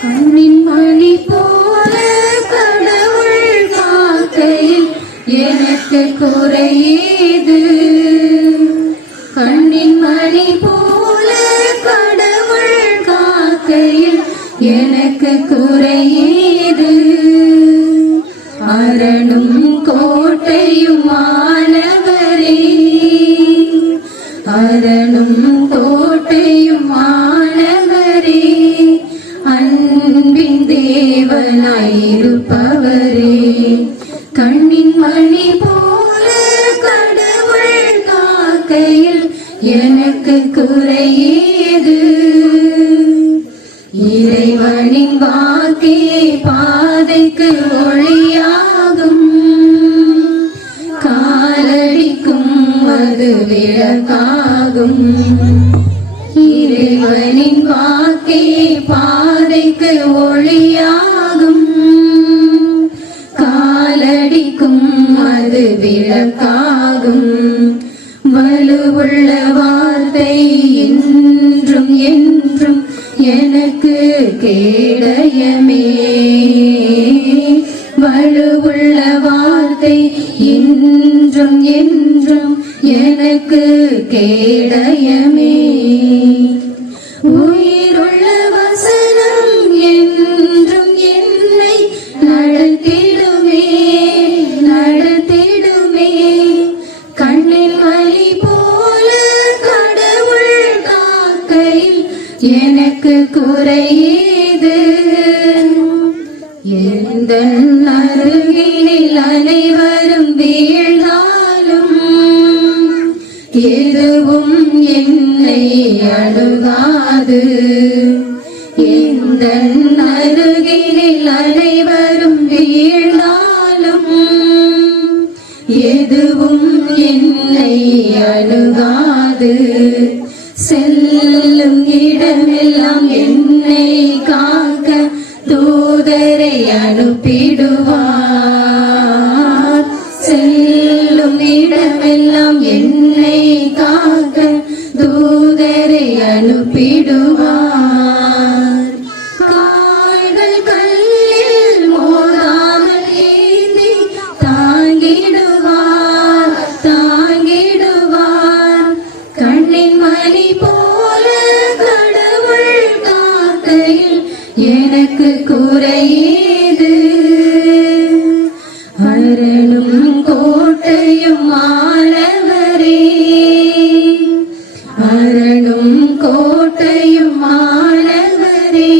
கண்ணின் மணி போல கடவுள் காக்கையில் எனக்கு குறையேது. கண்ணின் மணி போல கடவுள் காக்கையில் எனக்கு குறையேது. அரணும் கோட்டையும் ஆனவரே, அரணும் கோட்டையும் ஆனவரே, அன்பின் தேவனாயிருப்பவரே. கண்ணின் மணி போல கடவுள் காக்கையில் எனக்கு குறையேது. இறைவனின் வாக்கே பாதைக்கு ஒளியாகும், காலடிக்கும் அது விளக்காகும். இறைவனின் வாக்கே பாதைக்கு ஒளியாகும், காலடிக்கும் அது விளக்காகும். வலுவுள்ள வார்த்தை என்றும் என்றும் எனக்கு கேடயமே. வலுவுள்ள வார்த்தை என்றும் என்றும் எனக்கு கேடயமே. உயிருள்ள வசனம் என்றும் என்னை நடத்திடுமே, நடத்திடுமே. கண்ணின் மணி போல கடவுள் காக்கையில் எனக்கு குறையேது. எந்தன் அருகினில் அனைவரும் வீழ்ந்தாலும் எதுவும் என்னை அணுகாது. எந்தன் அருகினில் அனைவரும் வீழ்ந்தாலும் எதுவும் என்னை அணுகாது. செல்லும் இடமெல்லாம் என்னை காக்க தூதரை அனுப்பிடுவார். செல்லும் இடமெல்லாம் என்னை காக்க தூதரை அனுப்பிடுவார். கால்கள் கல்லில் மோதாமல் ஏந்தி தாங்கிடுவார், தாங்கிடுவார். கண்ணின் மணி போல கடவுள் காக்கையில் எனக்கு குறையேது. அரணும் கோட்டையும் ஆனவரே, அரணும் கோட்டையும் ஆனவரே,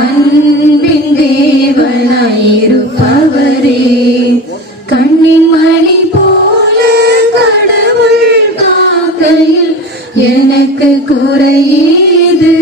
அன்பின் தேவனாயிருப்பவரே. கண்ணின் மணி போல கடவுள் காக்கையில் எனக்கு குறையேது.